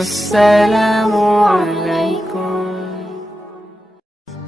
আসসালামু আলাইকুম।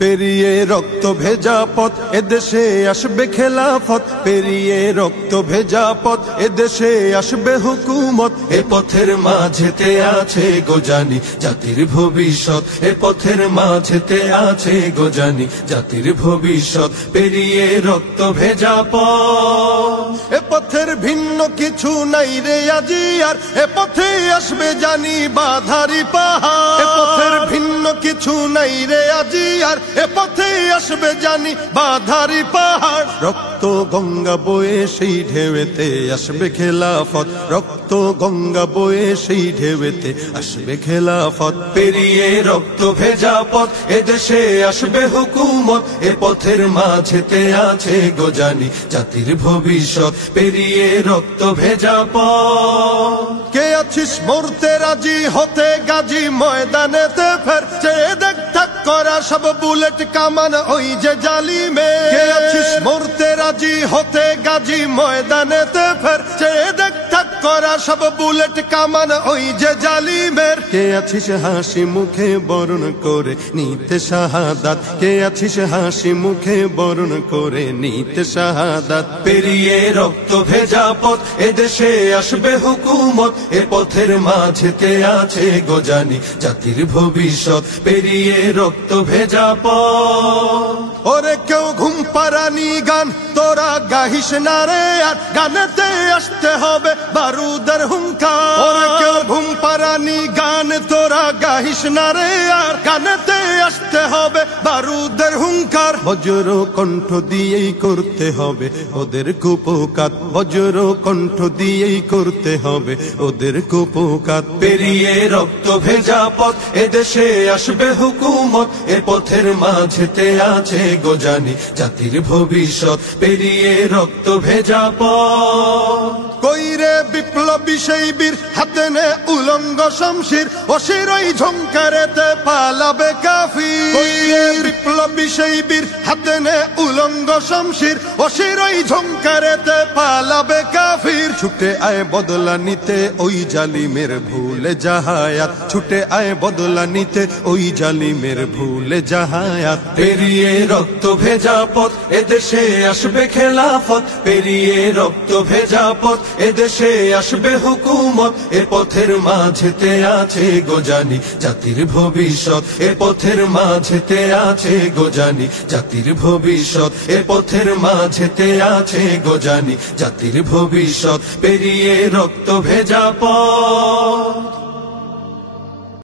পেরিয়ে রক্ত ভেজা পথ এদেশে আসবে খেলাফত, পেরিয়ে রক্ত ভেজা পথ এদেশে আসবে হুকুমত। এ পথের মাঝেতে আছে গোজানি জাতির ভবিষ্যৎ, এ পথের মাঝেতে আছে গোজানি জাতির ভবিষ্যৎ। পেরিয়ে রক্ত ভেজা পথ, এ পথের ভিন্ন কিছু নাই রে আজি আর, এ পথে আসবে জানি বাধারি পাহাড়। এ পথের ভিন্ন কিছু নাই রে আজি আর, এ পথে আসবে জানি বাধারি পাহাড়। রক্ত গঙ্গা বয়ে সেই ঢেউতে আসবে খেলাফত, রক্ত গঙ্গা বয়ে সেই ঢেউতে আসবে খেলাফত। পেরিয়ে রক্ত ভেজা পথ এদেশে আসবে হুকুমত, এ পথের মাঝেতে আছে গোজানি জাতির ভবিষ্যৎ। পেরিয়ে রক্ত ভেজা পথ, কে আছিস মরতে রাজি হতে গাজী ময়দানেতে ফের, চেয়ে দেখ ঠাক করা সব বুলেট কামান ওই যে জালিমে। কে আছিস মরতে রাজি হতে গাজী ময়দানেতে ফের, চেয়ে দেখ ঠাক করা সব বুলেট কামান ওই যে জালিমের। কে আছিস হাসি মুখে বরণ করে নিতে শাহাদাত, কে আছিস হাসি মুখে বরণ করে নিতে শাহাদাত। পেরিয়ে রক্ত ভেজা পথ এদেশে আসবে হুকুমত, এ পথের মাঝেতে আছে গোজানি জাতির ভবিষ্যৎ। পেরিয়ে রক্ত ভেজা পথ, ওরে কেউ ঘুম পাড়ানি গান তোরা গাহিস না রে আর, গানেতে আসতে হবে বারুদের হুঙ্কার। ওরে কেউ ঘুম পাড়ানি গান তোরা গাহিস না রে আর, গানেতে আসতে হবে বারুদের হুঙ্কার। বজ্র কণ্ঠ দিয়েই করতে হবে ওদের কুপকাত, বজ্র কণ্ঠ দিয়েই করতে হবে ওদের কুপকাত। পেরিয়ে রক্ত ভেজা পথ এদেশে আসবে হুকুমত, এ পথের মাঝেতে আছে গোজানি জাতির ভবিষ্যৎ। পেরিয়ে রক্ত ভেজা পথ, কইরে বিপ্লবী সেই বীর হাতে নে উলঙ্গ শমশির, অশিরই ঝংকারেতে পালাবে কাফির। কইরে বিপ্লবী সেই বীর হাতে নে উলঙ্গ শমশির, অশিরই ঝংকারেতে পালাবে কাফির। ছুটে আয় বদলা নিতে ওই জালিমের ভুলে জাহায়াত, ছুটে আয় বদলা নিতে ওই জালিমের ভুলে জাহায়াত। পেরিয়ে রক্ত ভেজা পথ এদেশে আসবে খেলাফত, পেরিয়ে রক্ত ভেজা পথ এদেশে আসবে হুকুমত, এ পথের মাঝেতে আছে গোজানি জাতির ভবিষ্যৎ। এ পথের মাঝেতে আছে গোজানি জাতির ভবিষ্যৎ, এ পথের মাঝেতে আছে গোজানি জাতির ভবিষ্যৎ। পেরিয়ে রক্ত ভেজা পথ।